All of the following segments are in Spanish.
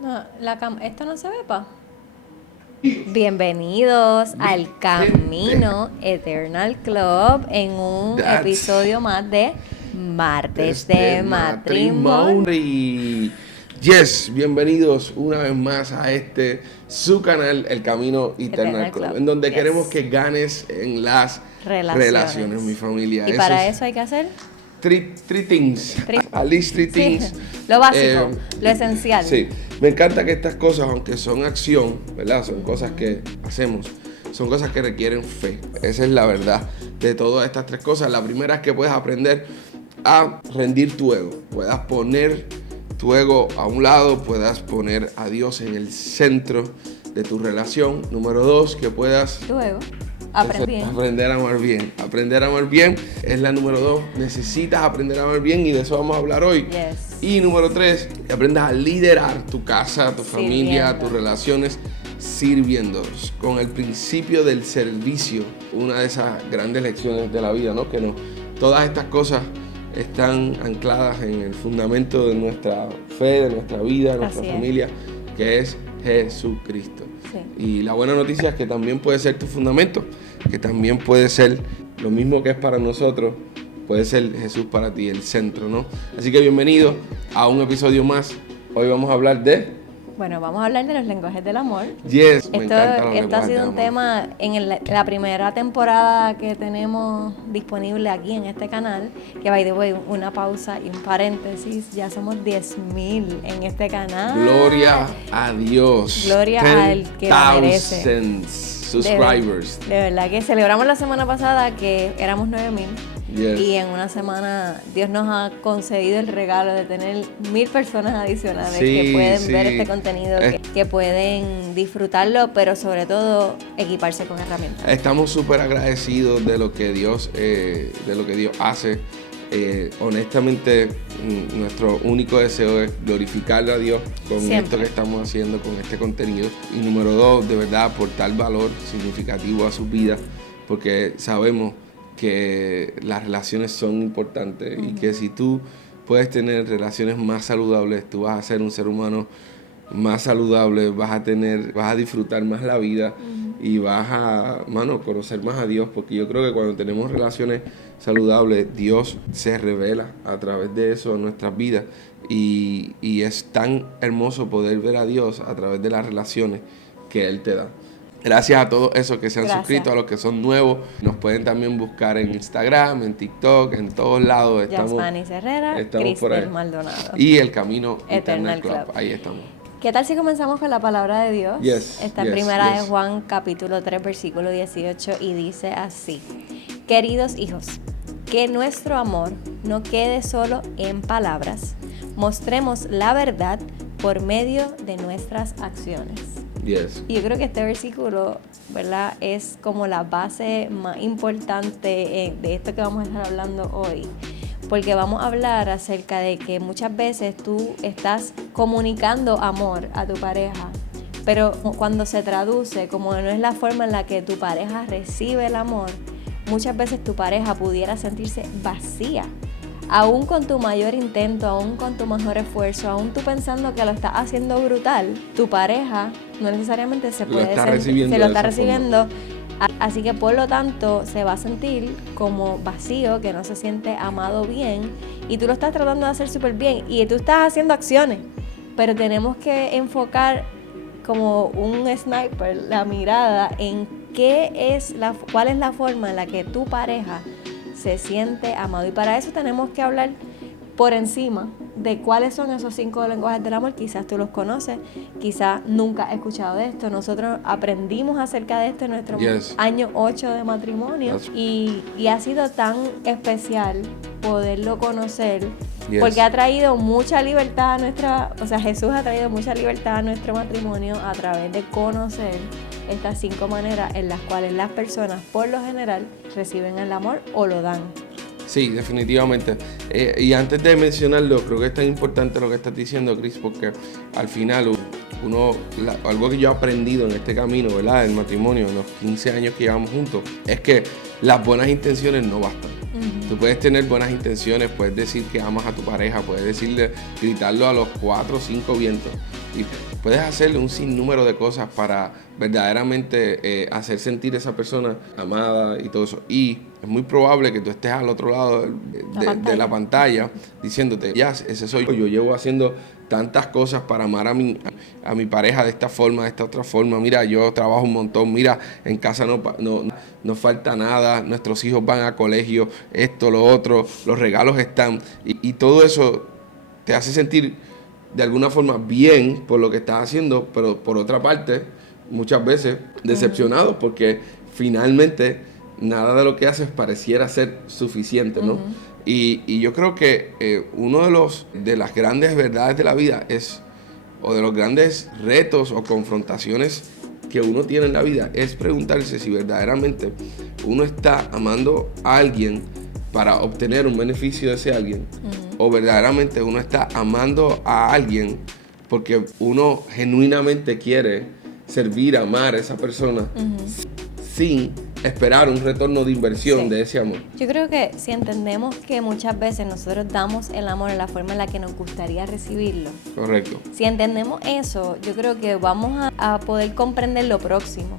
No, esto no se ve, pa. Bienvenidos al Camino Eternal Club en un episodio más de Martes de Matrimonio. Yes, bienvenidos una vez más a su canal, El Camino Eternal Club, en donde queremos que ganes en las relaciones, mi familia. Y para eso hay que hacer three things, at least three things. Lo básico, lo esencial. Sí, me encanta que estas cosas, aunque son acción, ¿verdad? Son cosas que hacemos, son cosas que requieren fe. Esa es la verdad de todas estas tres cosas. La primera es que puedes aprender a rendir tu ego, puedas poner tu ego a un lado, puedas poner a Dios en el centro de tu relación. Número dos, que puedas tu ego. Aprender a amar bien. Aprender a amar bien es la número 2. Necesitas aprender a amar bien y de eso vamos a hablar hoy. Yes. Y número 3, que aprendas a liderar tu casa, tu familia, tus relaciones, sirviéndolos con el principio del servicio. Una de esas grandes lecciones de la vida, ¿no? Que todas estas cosas están ancladas en el fundamento de nuestra fe, de nuestra vida, de nuestra familia, que es Jesucristo. Sí. Y la buena noticia es que también puede ser tu fundamento, que también puede ser lo mismo que es para nosotros, puede ser Jesús para ti, el centro, ¿no? Así que bienvenido a un episodio más. Hoy vamos a hablar de... Bueno, vamos a hablar de los lenguajes del amor. Yes, me encanta los esto ha sido un tema en la primera temporada que tenemos disponible aquí en este canal, que by the way, una pausa y un paréntesis, ya somos 10,000 en este canal. Gloria a Dios. Gloria al que merece. Subscribers. De verdad que celebramos la semana pasada que éramos 9,000. Yes. Y en una semana Dios nos ha concedido el regalo de tener 1,000 personas adicionales que pueden ver este contenido, que pueden disfrutarlo, pero sobre todo equiparse con herramientas. Estamos súper agradecidos de lo que Dios hace. Honestamente, nuestro único deseo es glorificarle a Dios con esto que estamos haciendo, con este contenido. Y número 2, de verdad, aportar valor significativo a su vida, porque sabemos que las relaciones son importantes y que si tú puedes tener relaciones más saludables, tú vas a ser un ser humano más saludable, vas a disfrutar más la vida y vas a, conocer más a Dios, porque yo creo que cuando tenemos relaciones saludables, Dios se revela a través de eso en nuestras vidas y es tan hermoso poder ver a Dios a través de las relaciones que Él te da. Gracias a todos esos que se han suscrito, a los que son nuevos. Nos pueden también buscar en Instagram, en TikTok, en todos lados. Yasmanis Herrera, Cristel Maldonado. Y El Camino Eternal Club. Ahí estamos. ¿Qué tal si comenzamos con la palabra de Dios? Esta primera de Juan, capítulo 3, versículo 18, y dice así: Queridos hijos, que nuestro amor no quede solo en palabras. Mostremos la verdad por medio de nuestras acciones. Yes. Y yo creo que este versículo, ¿verdad?, es como la base más importante de esto que vamos a estar hablando hoy. Porque vamos a hablar acerca de que muchas veces tú estás comunicando amor a tu pareja, pero cuando se traduce, como no es la forma en la que tu pareja recibe el amor, muchas veces tu pareja pudiera sentirse vacía. Aún con tu mayor intento, aún con tu mejor esfuerzo, aún tú pensando que lo estás haciendo brutal, tu pareja no necesariamente se lo está recibiendo. Así que por lo tanto se va a sentir como vacío, que no se siente amado bien, y tú lo estás tratando de hacer súper bien y tú estás haciendo acciones, pero tenemos que enfocar como un sniper la mirada en cuál es la forma en la que tu pareja se siente amado. Y para eso tenemos que hablar por encima de cuáles son esos 5 lenguajes del amor. Quizás tú los conoces, quizás nunca has escuchado de esto. Nosotros aprendimos acerca de esto en nuestro año 8 de matrimonio y ha sido tan especial poderlo conocer, porque ha traído mucha libertad a Jesús ha traído mucha libertad a nuestro matrimonio a través de conocer estas 5 maneras en las cuales las personas por lo general reciben el amor o lo dan. Sí, definitivamente. Y antes de mencionarlo, creo que es tan importante lo que estás diciendo, Chris, porque al final algo que yo he aprendido en este camino, ¿verdad?, del matrimonio, en los 15 años que llevamos juntos, es que las buenas intenciones no bastan. Tú puedes tener buenas intenciones, puedes decir que amas a tu pareja, puedes gritarlo a los 4 o 5 vientos, Y puedes hacerle un sinnúmero de cosas para verdaderamente hacer sentir a esa persona amada y todo eso. Y es muy probable que tú estés al otro lado de la pantalla diciéndote, ya, ese soy yo. Yo llevo haciendo tantas cosas para amar a mi pareja de esta forma, de esta otra forma. Mira, yo trabajo un montón. Mira, en casa no falta nada. Nuestros hijos van a colegio, esto, lo otro. Los regalos están. Y todo eso te hace sentir de alguna forma bien por lo que estás haciendo, pero por otra parte, muchas veces decepcionado porque finalmente nada de lo que haces pareciera ser suficiente, ¿no? Y yo creo que uno de las grandes verdades de la vida o de los grandes retos o confrontaciones que uno tiene en la vida es preguntarse si verdaderamente uno está amando a alguien para obtener un beneficio de ese alguien, o verdaderamente uno está amando a alguien porque uno genuinamente quiere servir, amar a esa persona sin esperar un retorno de inversión de ese amor. Yo creo que si entendemos que muchas veces nosotros damos el amor en la forma en la que nos gustaría recibirlo. Correcto. Si entendemos eso, yo creo que vamos a poder comprender lo próximo.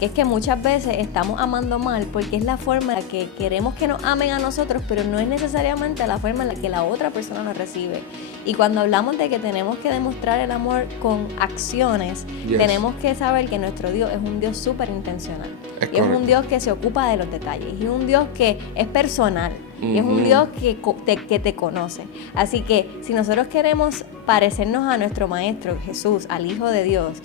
Que es que muchas veces estamos amando mal porque es la forma en la que queremos que nos amen a nosotros, pero no es necesariamente la forma en la que la otra persona nos recibe. Y cuando hablamos de que tenemos que demostrar el amor con acciones, tenemos que saber que nuestro Dios es un Dios súper intencional. Y es un Dios que se ocupa de los detalles. Y es un Dios que es personal. Y es un Dios que te conoce. Así que si nosotros queremos parecernos a nuestro Maestro Jesús, al Hijo de Dios,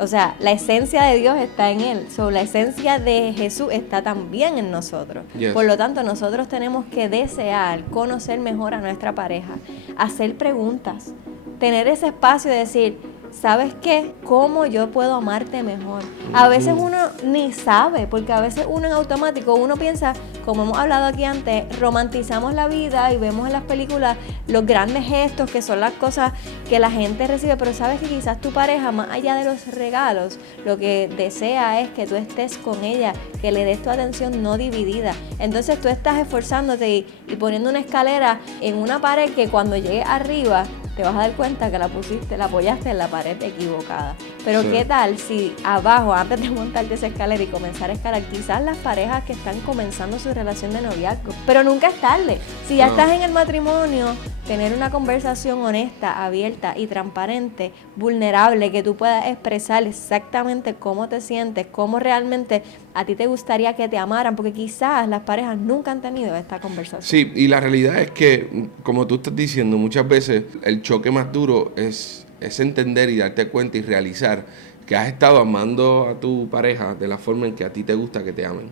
o sea, la esencia de Dios está en Él. La esencia de Jesús está también en nosotros. Por lo tanto, nosotros tenemos que desear conocer mejor a nuestra pareja, hacer preguntas, tener ese espacio de decir, ¿sabes qué? ¿Cómo yo puedo amarte mejor? A veces uno ni sabe, porque a veces uno en automático, uno piensa, como hemos hablado aquí antes, romantizamos la vida y vemos en las películas los grandes gestos, que son las cosas que la gente recibe, pero sabes que quizás tu pareja, más allá de los regalos, lo que desea es que tú estés con ella, que le des tu atención no dividida. Entonces tú estás esforzándote y poniendo una escalera en una pared que cuando llegues arriba, te vas a dar cuenta que la apoyaste en la pared equivocada. Pero ¿qué tal si abajo, antes de montarte esa escalera y comenzar a escalar, quizás las parejas que están comenzando su relación de noviazgo, pero nunca es tarde. Si ya estás en el matrimonio, tener una conversación honesta, abierta y transparente, vulnerable, que tú puedas expresar exactamente cómo te sientes, cómo realmente a ti te gustaría que te amaran, porque quizás las parejas nunca han tenido esta conversación. Sí, y la realidad es que, como tú estás diciendo, muchas veces el choque más duro es entender y darte cuenta y realizar que has estado amando a tu pareja de la forma en que a ti te gusta que te amen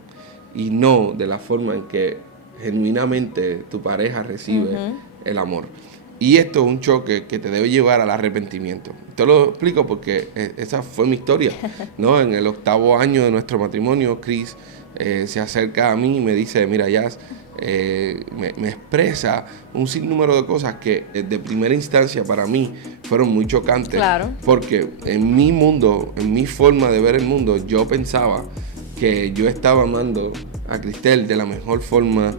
y no de la forma en que genuinamente tu pareja recibe el amor. Y esto es un choque que te debe llevar al arrepentimiento. Te lo explico porque esa fue mi historia, ¿no? En el 8º año de nuestro matrimonio, Chris se acerca a mí y me dice, mira, Jazz, me expresa un sinnúmero de cosas que de primera instancia para mí fueron muy chocantes. Claro. Porque en mi mundo, en mi forma de ver el mundo, yo pensaba que yo estaba amando a Cristel de la mejor forma,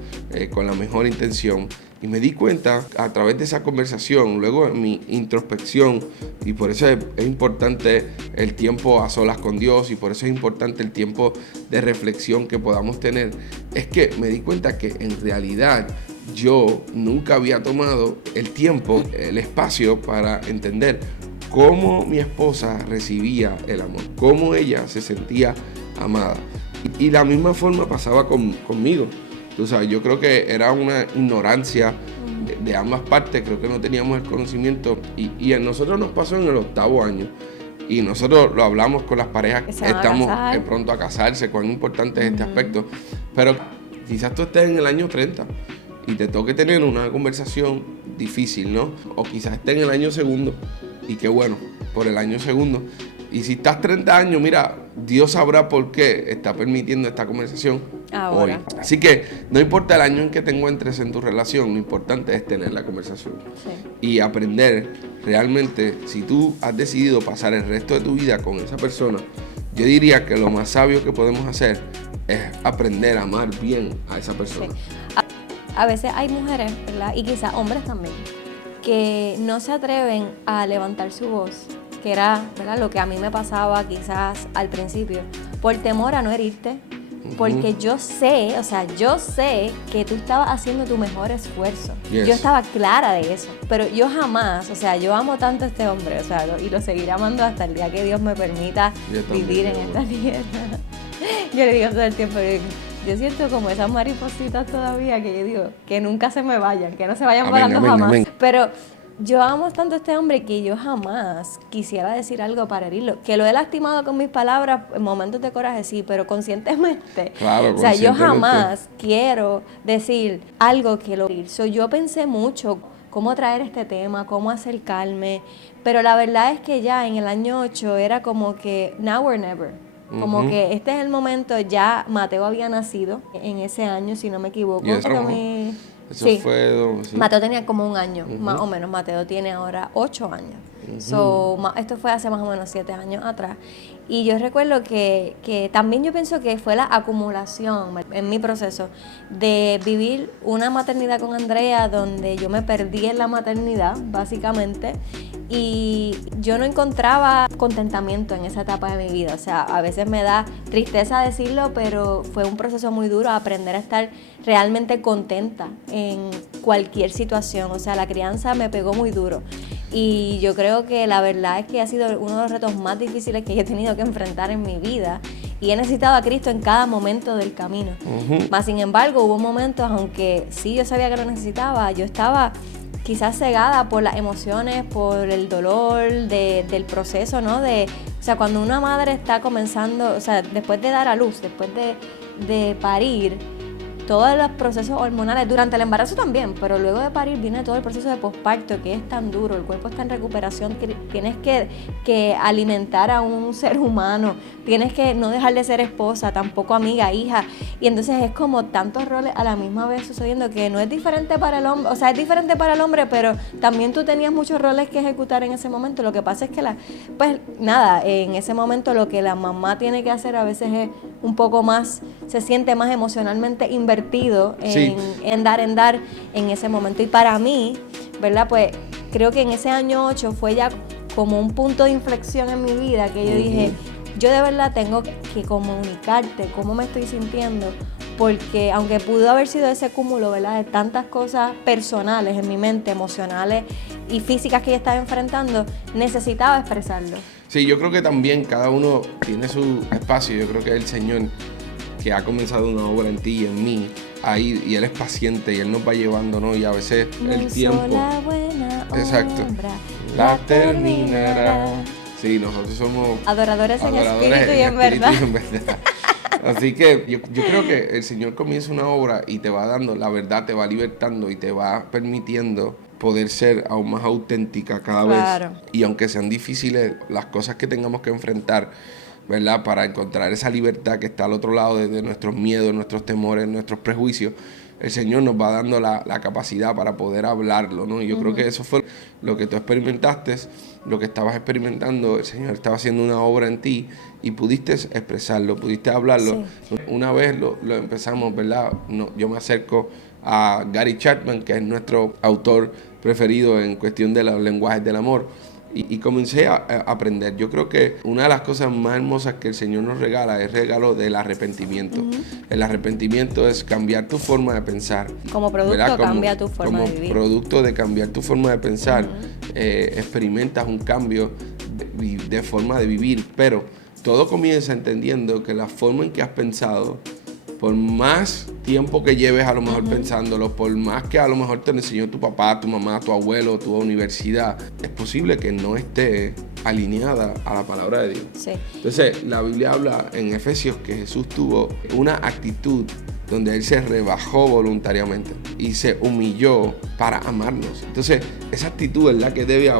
con la mejor intención. Y me di cuenta a través de esa conversación, luego en mi introspección, y por eso es importante el tiempo a solas con Dios, y por eso es importante el tiempo de reflexión que podamos tener, es que me di cuenta que en realidad yo nunca había tomado el tiempo, el espacio para entender cómo mi esposa recibía el amor, cómo ella se sentía amada. Y la misma forma pasaba conmigo. Tú sabes, yo creo que era una ignorancia de ambas partes, creo que no teníamos el conocimiento y a nosotros nos pasó en el 8º año y nosotros lo hablamos con las parejas que estamos pronto a casarse, cuán importante es este aspecto, pero quizás tú estés en el año 30 y te toque tener una conversación difícil, ¿no? O quizás estés en el año 2 y qué bueno, por el año 2. Y si estás 30 años, mira, Dios sabrá por qué está permitiendo esta conversación hoy. Así que no importa el año en que te encuentres en tu relación, lo importante es tener la conversación. Y aprender realmente, si tú has decidido pasar el resto de tu vida con esa persona, yo diría que lo más sabio que podemos hacer es aprender a amar bien a esa persona. A veces hay mujeres, ¿verdad? Y quizás hombres también, que no se atreven a levantar su voz que era, ¿verdad?, lo que a mí me pasaba quizás al principio, por temor a no herirte, porque yo sé que tú estabas haciendo tu mejor esfuerzo. Yes. Yo estaba clara de eso, pero yo jamás, yo amo tanto a este hombre, y lo seguiré amando hasta el día que Dios me permita vivir en esta tierra. Yo le digo todo el tiempo, yo siento como esas maripositas todavía que yo digo, que nunca se me vayan, que no se vayan volando jamás. Amén. Pero yo amo tanto a este hombre que yo jamás quisiera decir algo para herirlo. Que lo he lastimado con mis palabras en momentos de coraje, sí, pero conscientemente. Claro, yo jamás quiero decir algo que lo herir. Yo pensé mucho cómo traer este tema, cómo acercarme, pero la verdad es que ya en el año 8 era como que now or never. Como que este es el momento, ya Mateo había nacido en ese año, si no me equivoco. Eso fue... Sí. Mateo tenía como un año, más o menos. Mateo tiene ahora 8 años. Esto fue hace más o menos 7 años atrás. Y yo recuerdo que también yo pienso que fue la acumulación en mi proceso de vivir una maternidad con Andrea donde yo me perdí en la maternidad, básicamente, y yo no encontraba contentamiento en esa etapa de mi vida. A veces me da tristeza decirlo, pero fue un proceso muy duro aprender a estar realmente contenta en cualquier situación. La crianza me pegó muy duro. Y yo creo que la verdad es que ha sido uno de los retos más difíciles que he tenido que enfrentar en mi vida. Y he necesitado a Cristo en cada momento del camino. Mas, sin embargo, hubo momentos, aunque sí yo sabía que lo necesitaba, yo estaba quizás cegada por las emociones, por el dolor del proceso, ¿no? Cuando una madre está comenzando, después de dar a luz, después de parir, todos los procesos hormonales, durante el embarazo también, pero luego de parir viene todo el proceso de posparto, que es tan duro, el cuerpo está en recuperación, que tienes que alimentar a un ser humano, tienes que no dejar de ser esposa, tampoco amiga, hija, y entonces es como tantos roles a la misma vez sucediendo que no es diferente para el hombre, es diferente para el hombre, pero también tú tenías muchos roles que ejecutar en ese momento. Lo que pasa es que en ese momento lo que la mamá tiene que hacer a veces es un poco más, se siente más emocionalmente invertido en dar en ese momento. Y para mí, ¿verdad? Pues creo que en ese año 8 fue ya como un punto de inflexión en mi vida que yo dije, yo de verdad tengo que comunicarte cómo me estoy sintiendo, porque aunque pudo haber sido ese cúmulo, ¿verdad?, de tantas cosas personales en mi mente, emocionales y físicas que yo estaba enfrentando, necesitaba expresarlo. Sí, yo creo que también cada uno tiene su espacio. Yo creo que el Señor, que ha comenzado una obra en ti y en mí, ahí, y Él es paciente y Él nos va llevando, ¿no? Y a veces el tiempo... La buena exacto. Obra, la terminará. Sí, nosotros somos adoradores en espíritu y en verdad. Así que yo creo que el Señor comienza una obra y te va dando la verdad, te va libertando y te va permitiendo poder ser aún más auténtica cada vez. Y aunque sean difíciles las cosas que tengamos que enfrentar, ¿verdad?, para encontrar esa libertad que está al otro lado de nuestros miedos, nuestros temores, nuestros prejuicios, el Señor nos va dando la capacidad para poder hablarlo, ¿no? Y yo creo que eso fue lo que tú experimentaste, lo que estabas experimentando. El Señor estaba haciendo una obra en ti y pudiste expresarlo, pudiste hablarlo. Sí. Una vez lo empezamos, ¿verdad? Yo me acerco a Gary Chapman, que es nuestro autor preferido en cuestión de los lenguajes del amor. Y comencé a aprender. Yo creo que una de las cosas más hermosas que el Señor nos regala es el regalo del arrepentimiento. El arrepentimiento es cambiar tu forma de pensar. Como producto cambia tu forma de vivir. Como producto de cambiar tu forma de pensar, experimentas un cambio de forma de vivir. Pero todo comienza entendiendo que la forma en que has pensado, por más tiempo que lleves a lo mejor pensándolo, por más que a lo mejor te lo enseñó tu papá, tu mamá, tu abuelo, tu universidad, es posible que no esté alineada a la palabra de Dios. Sí. Entonces, la Biblia habla en Efesios que Jesús tuvo una actitud donde Él se rebajó voluntariamente y se humilló para amarnos. Entonces, esa actitud es la que debe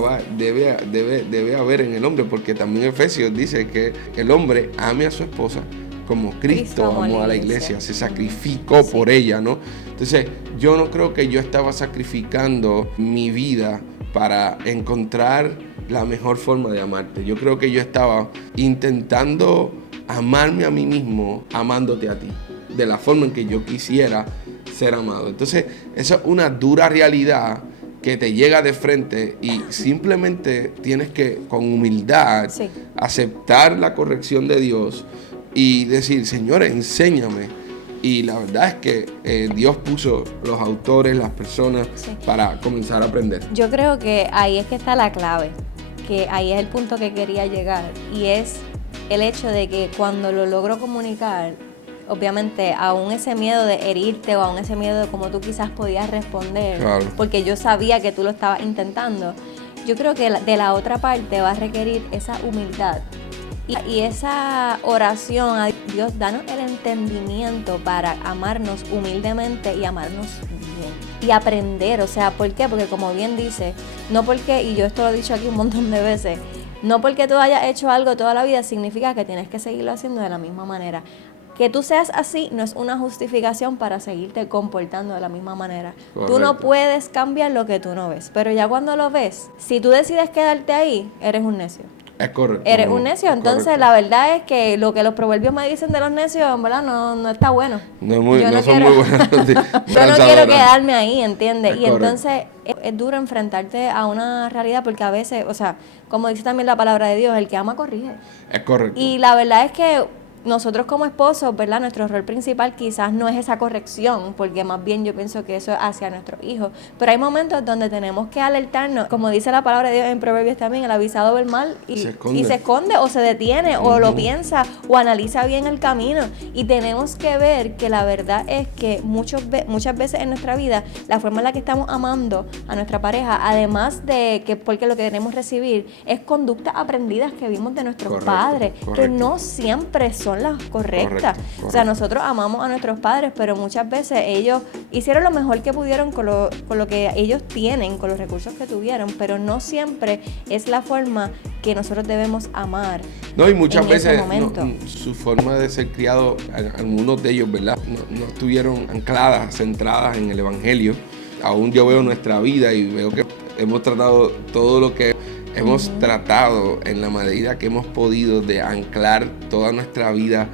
haber en el hombre, porque también Efesios dice que el hombre ame a su esposa como Cristo amó a la iglesia, se sacrificó por ella, ¿no? Entonces, yo no creo que yo estaba sacrificando mi vida para encontrar la mejor forma de amarte. Yo creo que yo estaba intentando amarme a mí mismo, amándote a ti, de la forma en que yo quisiera ser amado. Entonces, esa es una dura realidad que te llega de frente y simplemente tienes que, con humildad, aceptar la corrección de Dios y decir, Señor, enséñame. Y la verdad es que Dios puso los autores, las personas, para comenzar a aprender. Yo creo que ahí es que está la clave, que ahí es el punto que quería llegar, y es el hecho de que cuando lo logro comunicar, obviamente aún ese miedo de herirte o aún ese miedo de cómo tú quizás podías responder, porque yo sabía que tú lo estabas intentando, yo creo que de la otra parte va a requerir esa humildad y esa oración a Dios, danos el entendimiento para amarnos humildemente y amarnos bien y aprender. O sea, ¿por qué? Porque como bien dice, no porque, y yo esto lo he dicho aquí un montón de veces, no porque tú hayas hecho algo toda la vida significa que tienes que seguirlo haciendo de la misma manera. Que tú seas así no es una justificación para seguirte comportando de la misma manera. Correcto. Tú no puedes cambiar lo que tú no ves, pero ya cuando lo ves, si tú decides quedarte ahí, eres un necio. Es correcto. Eres un necio, entonces correcto. La verdad es que lo que los proverbios me dicen de los necios, en verdad, no está bueno. No son muy buenos. Yo no quiero quedarme ahí, ¿entiendes? Y entonces es duro enfrentarte a una realidad porque a veces, o sea, como dice también la palabra de Dios, el que ama corrige. Es correcto. Y la verdad es que nosotros como esposos, ¿verdad? Nuestro rol principal quizás no es esa corrección, porque más bien yo pienso que eso es hacia nuestros hijos. Pero hay momentos donde tenemos que alertarnos, como dice la palabra de Dios en Proverbios también, el avisado ve el mal y se esconde o se detiene o lo piensa o analiza bien el camino. Y tenemos que ver que la verdad es que muchas veces en nuestra vida, la forma en la que estamos amando a nuestra pareja, además de que porque lo que queremos recibir es conductas aprendidas que vimos de nuestros padres, que no siempre son las correctas. Correcto. O sea, nosotros amamos a nuestros padres, pero muchas veces ellos hicieron lo mejor que pudieron con lo que ellos tienen, con los recursos que tuvieron, pero no siempre es la forma que nosotros debemos amar. No, y muchas veces su forma de ser criado, algunos de ellos, ¿verdad? No estuvieron ancladas, centradas en el Evangelio. Aún yo veo nuestra vida y veo que hemos tratado todo lo que hemos tratado en la medida que hemos podido de anclar toda nuestra vida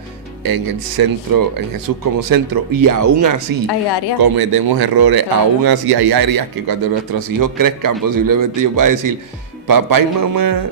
en el centro, en Jesús como centro, y aún así cometemos errores, aún así hay áreas que cuando nuestros hijos crezcan posiblemente ellos van a decir, papá y mamá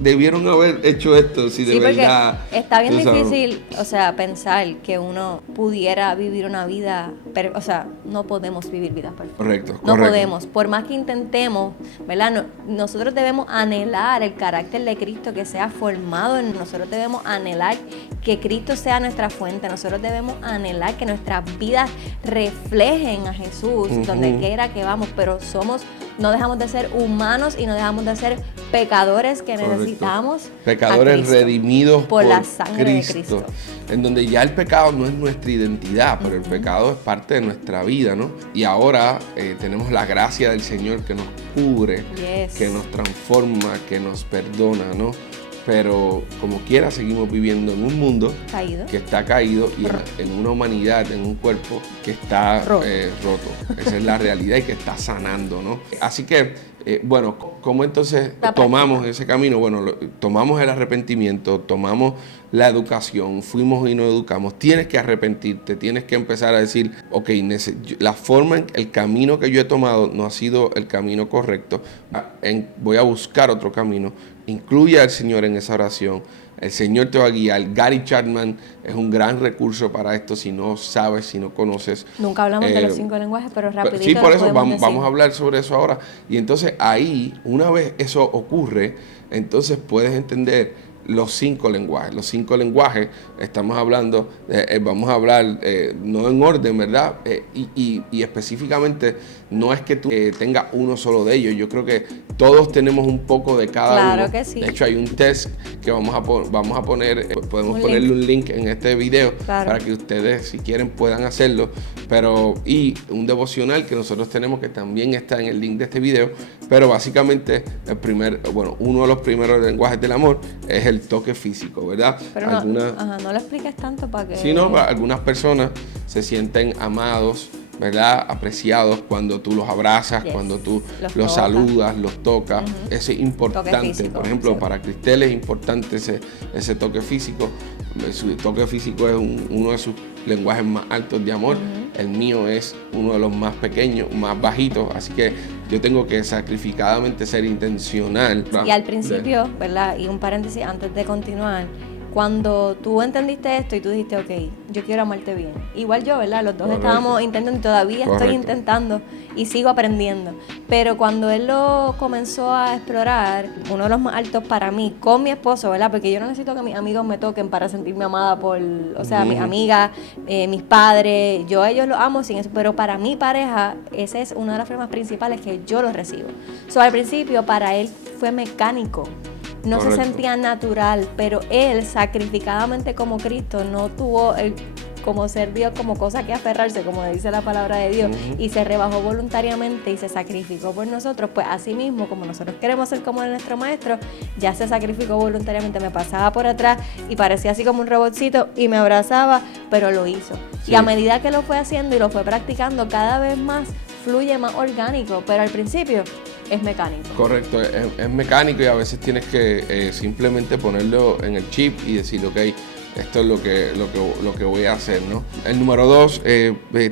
debieron haber hecho esto, si de verdad. Está bien difícil, o sea, pensar que uno pudiera vivir una vida, o sea, no podemos vivir vidas perfectas. Correcto. No podemos, por más que intentemos, ¿verdad? Nosotros debemos anhelar el carácter de Cristo que sea formado en nosotros, debemos anhelar que Cristo sea nuestra fuente, nosotros debemos anhelar que nuestras vidas reflejen a Jesús donde quiera que vamos, pero no dejamos de ser humanos y no dejamos de ser pecadores que necesitamos. Pecadores redimidos por la sangre de Cristo. En donde ya el pecado no es nuestra identidad, pero el pecado es parte de nuestra vida, ¿no? Y ahora tenemos la gracia del Señor que nos cubre, que nos transforma, que nos perdona, ¿no? Pero como quiera seguimos viviendo en un mundo que está caído y en una humanidad, en un cuerpo que está roto. Esa es la realidad y que está sanando, ¿no? Así que, bueno, ¿cómo entonces tomamos ese camino? Bueno, tomamos el arrepentimiento, tomamos la educación, fuimos y nos educamos. Tienes que arrepentirte, tienes que empezar a decir, ok, la forma, el camino que yo he tomado no ha sido el camino correcto. Voy a buscar otro camino. Incluye al Señor en esa oración. El Señor te va a guiar. Gary Chapman es un gran recurso para esto si no sabes, si no conoces. Nunca hablamos de los 5 lenguajes, pero rapidito. Sí, por eso vamos a hablar sobre eso ahora. Y entonces ahí, una vez eso ocurre, entonces puedes entender los 5 lenguajes. Los 5 lenguajes, estamos hablando, vamos a hablar no en orden, ¿verdad? Y específicamente no es que tú tengas uno solo de ellos. Yo creo que todos tenemos un poco de cada uno. Claro que sí. De hecho, hay un test que vamos a poner, podemos ponerle un link en este video para que ustedes, si quieren, puedan hacerlo. Y un devocional que nosotros tenemos que también está en el link de este video. Pero básicamente, uno de los primeros lenguajes del amor es el toque físico, ¿verdad? Pero no lo expliques tanto para que... Sí, no, algunas personas se sienten amados ¿verdad? Apreciados cuando tú los abrazas, cuando tú los saludas, los tocas. Eso es importante. Físico, por ejemplo, para Cristel es importante ese toque físico. Su toque físico es uno de sus lenguajes más altos de amor. El mío es uno de los más pequeños, más bajitos. Así que yo tengo que sacrificadamente ser intencional. Y al principio, ¿verdad? Y un paréntesis antes de continuar. Cuando tú entendiste esto y tú dijiste, ok, yo quiero amarte bien. Igual yo, ¿verdad? Los dos estábamos intentando y todavía estoy intentando y sigo aprendiendo. Pero cuando él lo comenzó a explorar, uno de los más altos para mí, con mi esposo, ¿verdad? Porque yo no necesito que mis amigos me toquen para sentirme amada por, o sea, mis amigas, mis padres, yo a ellos los amo sin eso. Pero para mi pareja, esa es una de las formas principales que yo los recibo. Al principio, para él fue mecánico. No se sentía natural, pero él sacrificadamente como Cristo no tuvo como ser Dios como cosa que aferrarse, como dice la palabra de Dios, y se rebajó voluntariamente y se sacrificó por nosotros. Pues así mismo, como nosotros queremos ser como nuestro maestro, ya se sacrificó voluntariamente, me pasaba por atrás y parecía así como un robotcito y me abrazaba, pero lo hizo. Sí. Y a medida que lo fue haciendo y lo fue practicando, cada vez más fluye más orgánico, pero al principio es mecánico. Correcto, es mecánico y a veces tienes que simplemente ponerlo en el chip y decir, ok, esto es lo que voy a hacer, ¿no? El número 2,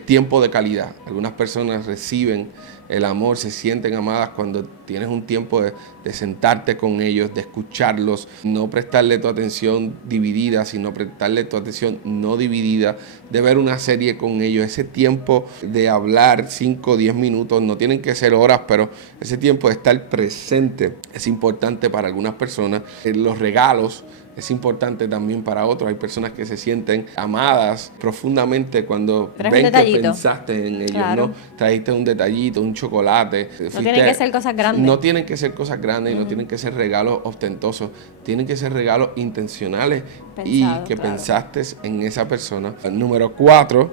tiempo de calidad. Algunas personas reciben el amor, se sienten amadas cuando tienes un tiempo de sentarte con ellos, de escucharlos, no prestarle tu atención dividida, sino prestarle tu atención no dividida, de ver una serie con ellos, ese tiempo de hablar 5 o 10 minutos, no tienen que ser horas, pero ese tiempo de estar presente es importante para algunas personas. Los regalos es importante también para otros. Hay personas que se sienten amadas profundamente cuando ven que pensaste en ellos, claro. ¿no? Trajiste un detallito, un chocolate. No tienen que ser cosas grandes. No tienen que ser cosas grandes y no tienen que ser regalos ostentosos. Tienen que ser regalos intencionales y que pensaste en esa persona. Número 4,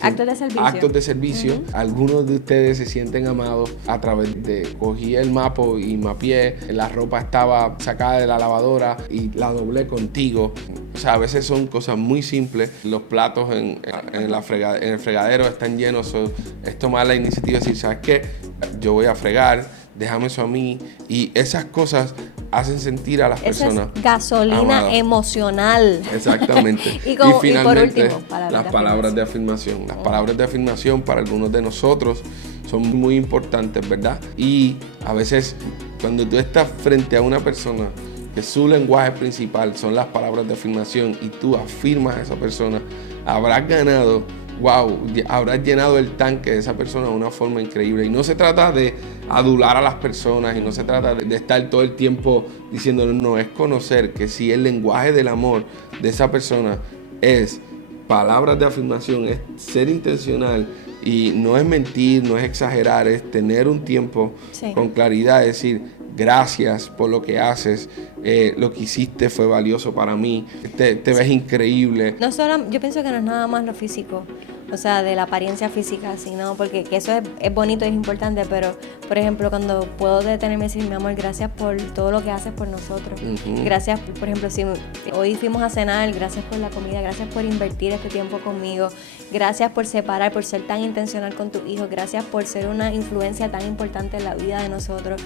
actos de servicio. Algunos de ustedes se sienten amados a través de cogí el mapo y mapeé, la ropa estaba sacada de la lavadora y la doblé contigo. O sea, a veces son cosas muy simples. Los platos en el fregadero están llenos. Es tomar la iniciativa y decir, ¿sabes qué? Yo voy a fregar, déjame eso a mí. Y esas cosas hacen sentir a las personas es gasolina amadas. Emocional. Exactamente. y finalmente, las palabras de afirmación. Las palabras de afirmación para algunos de nosotros son muy importantes, ¿verdad? Y a veces cuando tú estás frente a una persona que su lenguaje principal son las palabras de afirmación y tú afirmas a esa persona, habrás ganado, habrás llenado el tanque de esa persona de una forma increíble. Y no se trata de adular a las personas y no se trata de estar todo el tiempo diciendo, no, es conocer que si el lenguaje del amor de esa persona es palabras de afirmación, es ser intencional y no es mentir, no es exagerar, es tener un tiempo con claridad, es decir, gracias por lo que haces, lo que hiciste fue valioso para mí, te ves increíble. No solo, yo pienso que no es nada más lo físico, o sea, de la apariencia física, sino porque que eso es bonito y es importante, pero, por ejemplo, cuando puedo detenerme y decir, mi amor, gracias por todo lo que haces por nosotros. Gracias, por ejemplo, si hoy fuimos a cenar, gracias por la comida, gracias por invertir este tiempo conmigo, gracias por separar, por ser tan intencional con tus hijos, gracias por ser una influencia tan importante en la vida de nosotros.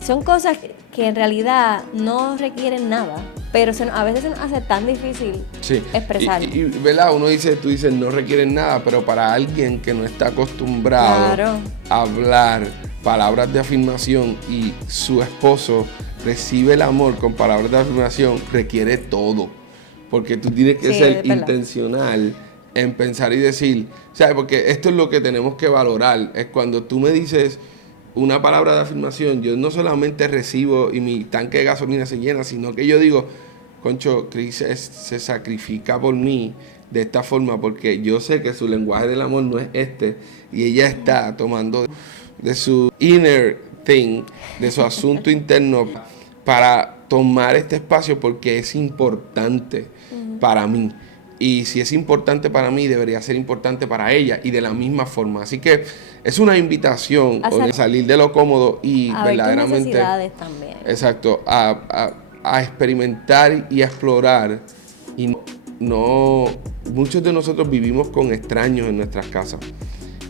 Son cosas que en realidad no requieren nada, pero a veces se nos hace tan difícil expresar. Y ¿verdad? Tú dices, no requieren nada, pero para alguien que no está acostumbrado a hablar palabras de afirmación y su esposo recibe el amor con palabras de afirmación, requiere todo. Porque tú tienes que ser intencional en pensar y decir, ¿sabes? Porque esto es lo que tenemos que valorar. Es cuando tú me dices una palabra de afirmación, yo no solamente recibo y mi tanque de gasolina se llena, sino que yo digo, concho, Cris se sacrifica por mí de esta forma porque yo sé que su lenguaje del amor no es este y ella está tomando de su inner thing, de su asunto interno para tomar este espacio porque es importante para mí. Y si es importante para mí, debería ser importante para ella y de la misma forma. Así que es una invitación a salir de lo cómodo y a verdaderamente... ver tus necesidades también. Exacto, a experimentar y a explorar y no muchos de nosotros vivimos con extraños en nuestras casas.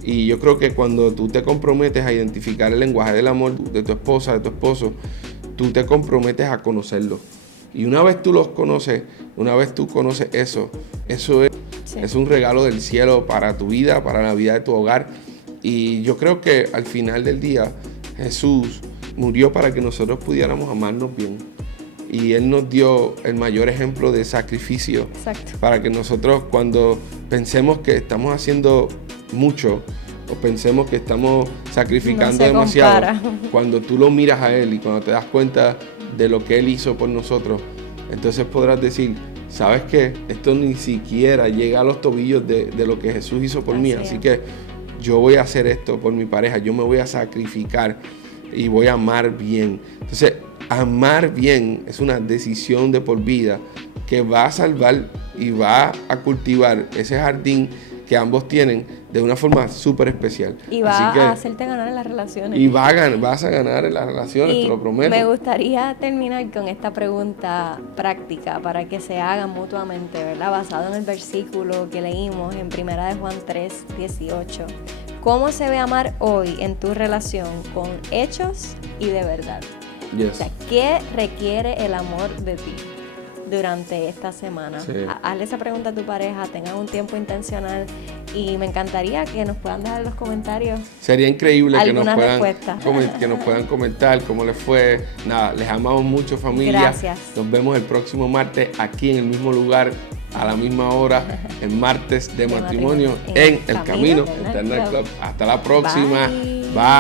Y yo creo que cuando tú te comprometes a identificar el lenguaje del amor de tu esposa, de tu esposo, tú te comprometes a conocerlo. Y una vez tú los conoces, una vez tú conoces eso es un regalo del cielo para tu vida, para la vida de tu hogar. Y yo creo que al final del día Jesús murió para que nosotros pudiéramos amarnos bien. Y Él nos dio el mayor ejemplo de sacrificio. Exacto. Para que nosotros, cuando pensemos que estamos haciendo mucho o pensemos que estamos sacrificando demasiado, cuando tú lo miras a Él y cuando te das cuenta de lo que Él hizo por nosotros, entonces podrás decir, ¿sabes qué? Esto ni siquiera llega a los tobillos de lo que Jesús hizo por mí. Así que yo voy a hacer esto por mi pareja, yo me voy a sacrificar y voy a amar bien. Entonces, amar bien es una decisión de por vida que va a salvar y va a cultivar ese jardín que ambos tienen de una forma súper especial. Y va a hacerte ganar en las relaciones. Y vas a ganar en las relaciones, te lo prometo. Me gustaría terminar con esta pregunta práctica para que se hagan mutuamente, ¿verdad? Basado en el versículo que leímos en 1 de Juan 3:18. ¿Cómo se ve amar hoy en tu relación con hechos y de verdad? Yes. O sea, ¿qué requiere el amor de ti durante esta semana? Sí. Hazle esa pregunta a tu pareja, tengan un tiempo intencional y me encantaría que nos puedan dejar en los comentarios. Sería increíble que nos respuesta. puedan comentar cómo les fue. Nada, les amamos mucho, familia. Gracias. Nos vemos el próximo martes aquí en el mismo lugar, a la misma hora, el martes de matrimonio en El Camino Internet Club. Hasta la próxima. Bye. Bye.